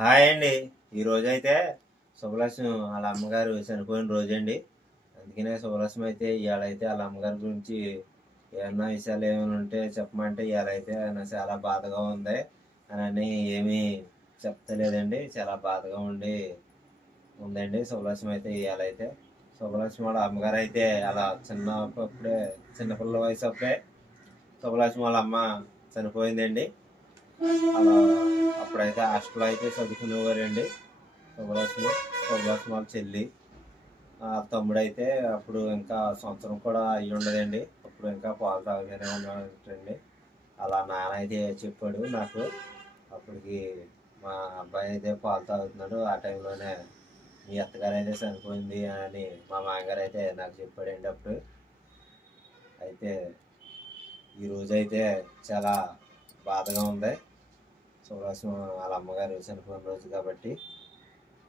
Hi అండి. ఈరోజైతే శుభలక్ష్మి వాళ్ళ అమ్మగారు చనిపోయిన రోజండి. అందుకనే శుభలక్ష్మి అయితే ఇవాళైతే వాళ్ళ అమ్మగారి గురించి ఏమన్నా విషయాలు ఏమైనా ఉంటే చెప్పమంటే ఇవాళైతే నాకు చాలా బాధగా ఉంది అని ఏమీ చెప్తలేదండి. చాలా బాధగా ఉందండి శుభలక్ష్మి అయితే ఇవాళైతే. శుభలక్ష్మి వాళ్ళ అమ్మగారు అయితే అలా చిన్నపిల్ల వయసు అప్పుడే శుభలక్ష్మి వాళ్ళ అమ్మ చనిపోయిందండి. అలా అప్పుడైతే హాస్టల్లో అయితే చదువుకునేవారండి. శుభలక్ష్మి వాళ్ళ చెల్లి తమ్ముడైతే అప్పుడు ఇంకా సంవత్సరం కూడా అయ్యి ఉండదండి. అప్పుడు ఇంకా పాలు తాగుతూనే ఉన్నాడండి. అలా నాన్న అయితే చెప్పాడు నాకు. అప్పటికి మా అబ్బాయి అయితే పాలు తాగుతున్నాడు. ఆ టైంలోనే మీ అత్తగారు అయితే చనిపోయింది అని మా మామగారు అయితే నాకు చెప్పాడండి. అప్పుడు అయితే ఈరోజైతే చాలా బాధగా ఉంది. శుభలక్ష్మి వాళ్ళ అమ్మగారు చనిపోయిన రోజు కాబట్టి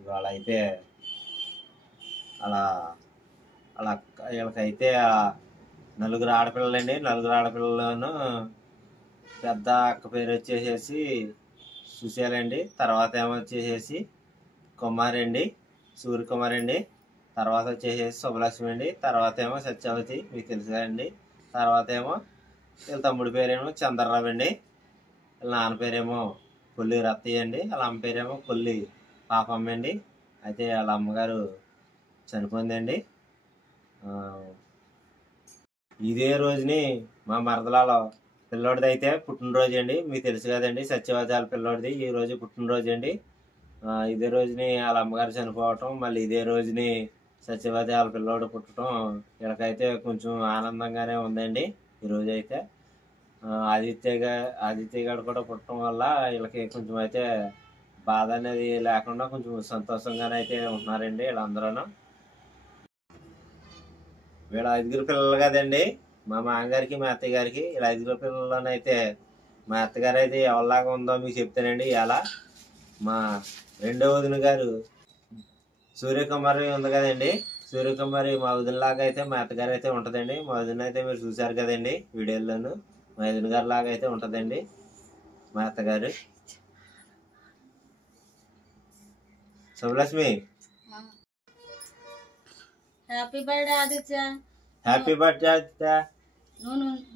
ఇవాళ అయితే అలా అలా వీళ్ళకైతే నలుగురు ఆడపిల్లలండి. నలుగురు ఆడపిల్లలను పెద్ద అక్క పేరు వచ్చేసేసి సుశీలండి. తర్వాత ఏమో వచ్చేసేసి కుమారి అండి, సూర్యకుమారి అండి. తర్వాత వచ్చేసేసి శుభలక్ష్మి అండి. తర్వాత ఏమో సత్యవతి, మీకు తెలుసా అండి. తర్వాత ఏమో వీళ్ళ తమ్ముడి పేరేమో చంద్రరావు అండి. వీళ్ళ నాన్న పేరేమో కొల్లి రత్తయ్య అండి. వాళ్ళ అమ్మ పేరేమో కొల్లి పాపమ్మ అండి. అయితే వాళ్ళ అమ్మగారు చనిపోయిందండి. ఇదే రోజుని మా మరదలాలో పిల్లోడిది అయితే పుట్టినరోజు అండి. మీకు తెలుసు కదండి, సత్యవతి వాళ్ళ పిల్లోడిది ఈ రోజు పుట్టినరోజు అండి. ఇదే రోజుని వాళ్ళ అమ్మగారు చనిపోవటం, మళ్ళీ ఇదే రోజుని సత్యవతి వాళ్ళ పిల్లోడు పుట్టడం వీళ్ళకైతే కొంచెం ఆనందంగానే ఉందండి. ఈరోజు అయితే ఆదిత్య గారు కూడా పుట్టడం వల్ల వీళ్ళకి కొంచెం అయితే బాధ అనేది లేకుండా కొంచెం సంతోషంగానే అయితే ఉంటున్నారండి వీళ్ళందరూ. వీళ్ళ 5 పిల్లలు కదండి. మా మామగారికి మా అత్తయ్య గారికి ఇలా 5 పిల్లల్లోనైతే మా అత్తగారు అయితే ఎవరిలాగా ఉందో మీకు చెప్తానండి. ఇలా మా రెండో వదిన గారు సూర్యకుమారి ఉంది కదండి. సూర్యకుమారి మా వదినలాగా అయితే మా అత్తగారు అయితే ఉంటుందండి. మా వదిన అయితే మీరు చూసారు కదండి వీడియోలోను. మా వదిన గారి లాగా అయితే ఉంటుందండి మా అత్తగారు. Subhalakshmi, happy birthday Aditya. Happy birthday Aditya.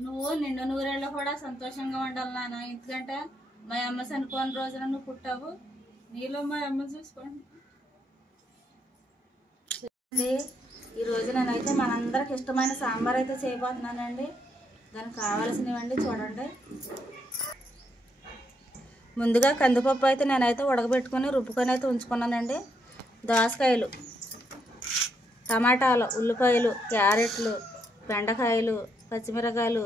నువ్వు నిండు నూరేళ్ళు కూడా సంతోషంగా ఉండాలి నాన్న. ఎందుకంటే మా అమ్మ చనిపోయిన రోజున నువ్వు పుట్టావు. నీలో మా అమ్మ చూసుకోండి. ఈ రోజు నేనైతే మనందరికి ఇష్టమైన సాంబార్ అయితే చేయబోతున్నానండి. దానికి కావాల్సినవండి చూడండి. ముందుగా కందిపప్పు అయితే నేనైతే ఉడకబెట్టుకొని రుబ్బుకొని అయితే ఉంచుకున్నానండి. దోసకాయలు, టమాటాలు, ఉల్లిపాయలు, క్యారెట్లు, బెండకాయలు, పచ్చిమిరకాయలు,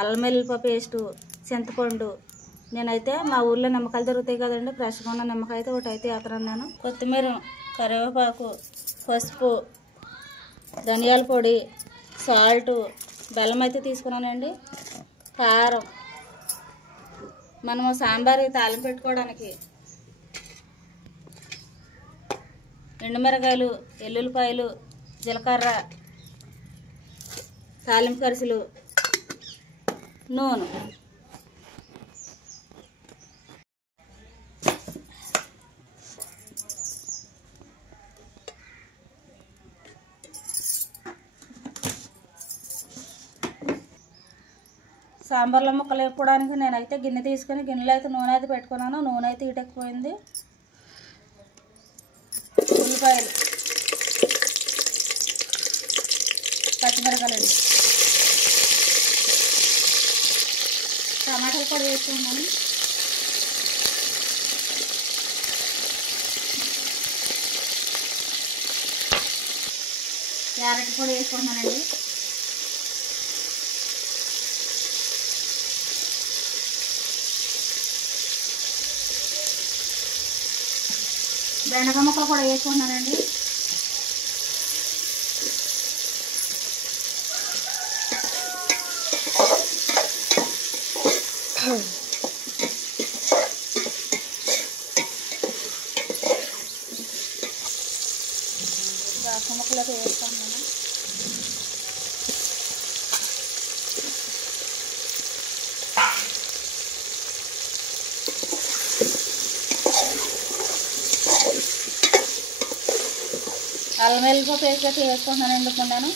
అల్లం వెల్లుల్లి పేస్టు, చింతపండు. నేనైతే మా ఊర్లో నిమ్మకాయలు దొరుకుతాయి కదండి, ఫ్రెష్గా ఉన్న నిమ్మకాయ అయితే ఒకటి అయితే వేస్తున్నాను నేను. కొత్తిమీర, కరివేపాకు, పసుపు, ధనియాల పొడి, సాల్టు, బెల్లం అయితే తీసుకున్నానండి. కారం, మనము సాంబార్ తాలింపు పెట్టుకోవడానికి ఎండుమిరకాయలు, ఎల్లుల్లిపాయలు, జీలకర్ర, తాలింపు కరిసెలు, నూనె. సాంబార్లో ముక్కలు వేపుకోవడానికి నేనైతే గిన్నె తీసుకొని గిన్నెలో అయితే నూనె అయితే పెట్టుకున్నాను. నూనె అయితే ఇటెక్కిపోయింది. ఉల్లిపాయలు, పచ్చిమిరకాయలు, టమాటాలు కూడా వేసుకున్నాను. క్యారెట్ కూడా వేసుకుంటున్నానండి. బెండకాయ ముక్కలు కూడా వేసుకుంటున్నానండి. బాసన ముక్కలు అయితే వేసుకుంటున్నాను. అల్లం వెల్లుల్లి పేస్ట్ అయితే వేసుకుంటున్నానండి. ఇప్పుడు నేను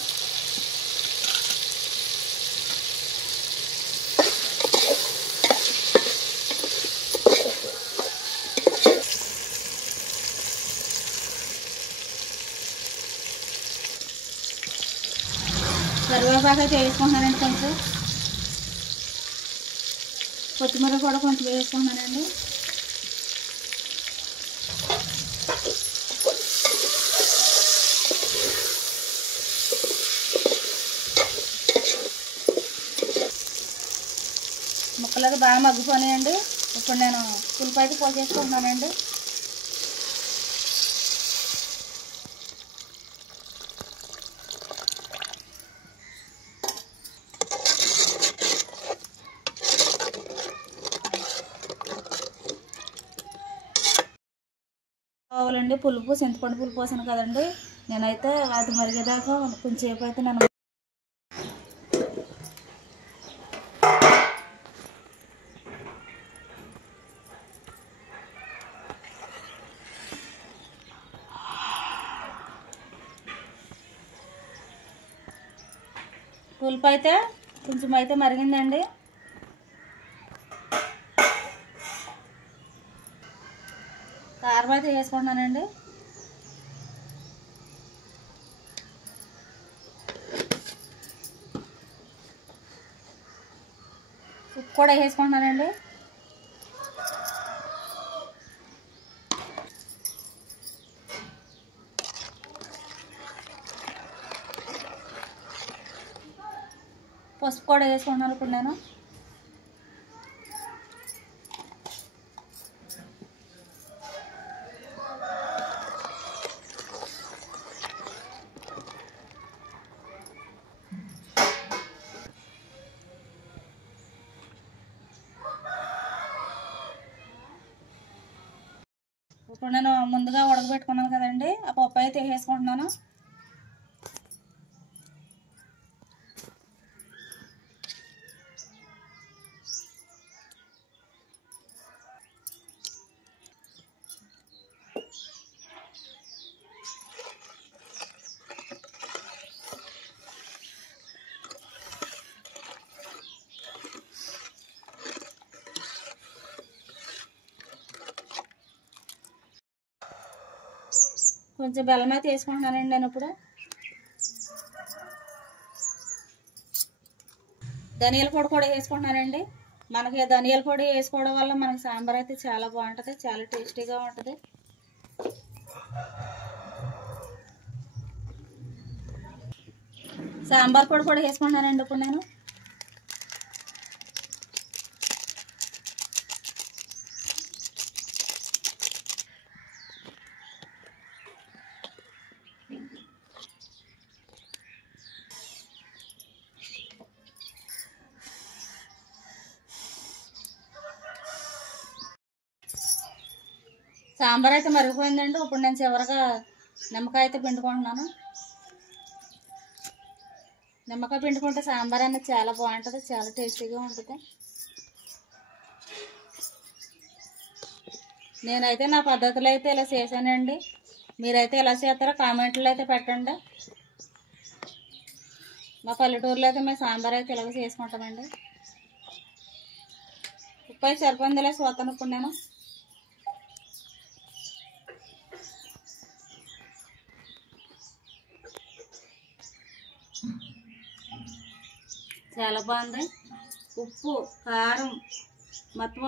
కరివేపాకు అయితే వేసుకుంటున్నానండి. కొంచెం కొత్తిమీర కూడా కొంచెం వేసుకుంటున్నానండి. ముక్కలు అయితే బాగా మగ్గిపోయాయండి. ఇప్పుడు నేను పులుపు అయితే పోసేసుకుంటున్నానండి. కావాలండి పులుపు చింతపండు పులుపు పోసాను కదండి. నేనైతే అది మరిగేదాకా కొంచెంసేపు అయితే నేను పులుపు అయితే కొంచెం అయితే మరిగిందండి. కారం అయితే వేసుకుంటున్నానండి. ఉప్పు కూడా వేసుకుంటున్నానండి. పసుపు కూడా వేసుకుంటున్నాను ఇప్పుడు నేను. ఇప్పుడు నేను ముందుగా ఉడకబెట్టుకున్నాను కదండి, ఆ పప్పు అయితే వేసుకుంటున్నాను. కొంచెం బెల్లం అయితే వేసుకుంటున్నానండి నేను ఇప్పుడు. ధనియాల పొడి కూడా వేసుకుంటున్నానండి. మనకి ధనియాల పొడి వేసుకోవడం వల్ల మనకి సాంబార్ అయితే చాలా బాగుంటుంది, చాలా టేస్టీగా ఉంటుంది. సాంబార్ పొడి కూడా వేసుకుంటున్నానండి ఇప్పుడు నేను. సాంబార్ అయితే మరిగిపోయిందండి. ఇప్పుడు నేను చివరిగా నిమ్మకాయ అయితే పిండుకుంటున్నాను. నిమ్మకాయ పిండుకుంటే సాంబార్ అనేది చాలా బాగుంటుంది, చాలా టేస్టీగా ఉంటుంది. నేనైతే నా పద్ధతిలో అయితే ఇలా చేశానండి. మీరైతే ఎలా చేస్తారో కామెంట్లో అయితే పెట్టండి. మా పల్లెటూరులో అయితే మేము సాంబార్ అయితే ఇలాగ చేసుకుంటామండి. ఉప్పు అయితే సరిపోయిందిలే చూస్తాను ఇప్పుడు నేను. చాలా బాగుంది. ఉప్పు కారం మొత్తం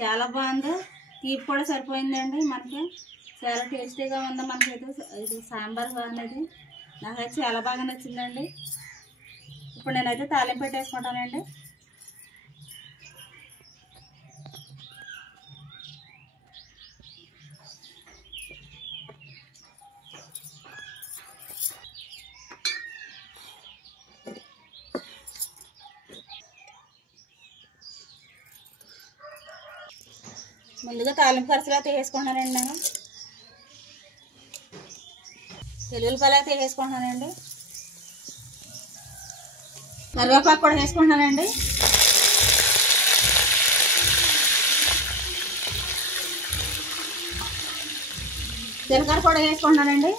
చాలా బాగుంది. తీపి కూడా సరిపోయిందండి. మనకి చాలా టేస్టీగా ఉంది. మనకైతే ఇది సాంబార్ అనేది నాకైతే చాలా బాగా నచ్చిందండి. ఇప్పుడు నేనైతే తాలింపు పెట్టేసుకుంటానండి. ముందుగా తాలింపు ఖర్చులు అయితే వేసుకుంటున్నానండి నేను. వెల్లుల్లిపాయలు అయితే వేసుకుంటున్నానండి. కరివేపాకు కూడా వేసుకుంటున్నానండి. జీలకర్ర కూడా వేసుకుంటున్నానండి.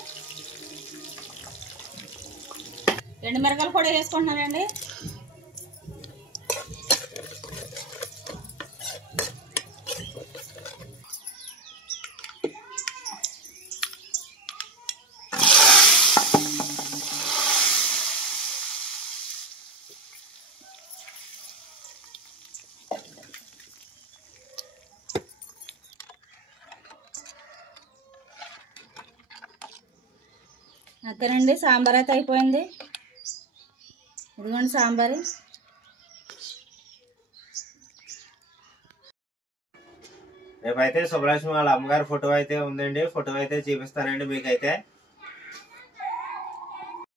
ఎండు మిరకాయలు కూడా వేసుకుంటున్నానండి. అంతేనండి, సాంబార్ అయితే అయిపోయింది. ఇదిగోండి సాంబారు. రేపైతే శుభలక్ష్మి వాళ్ళ అమ్మగారి ఫోటో అయితే ఉందండి, ఫోటో అయితే చూపిస్తానండి మీకైతే.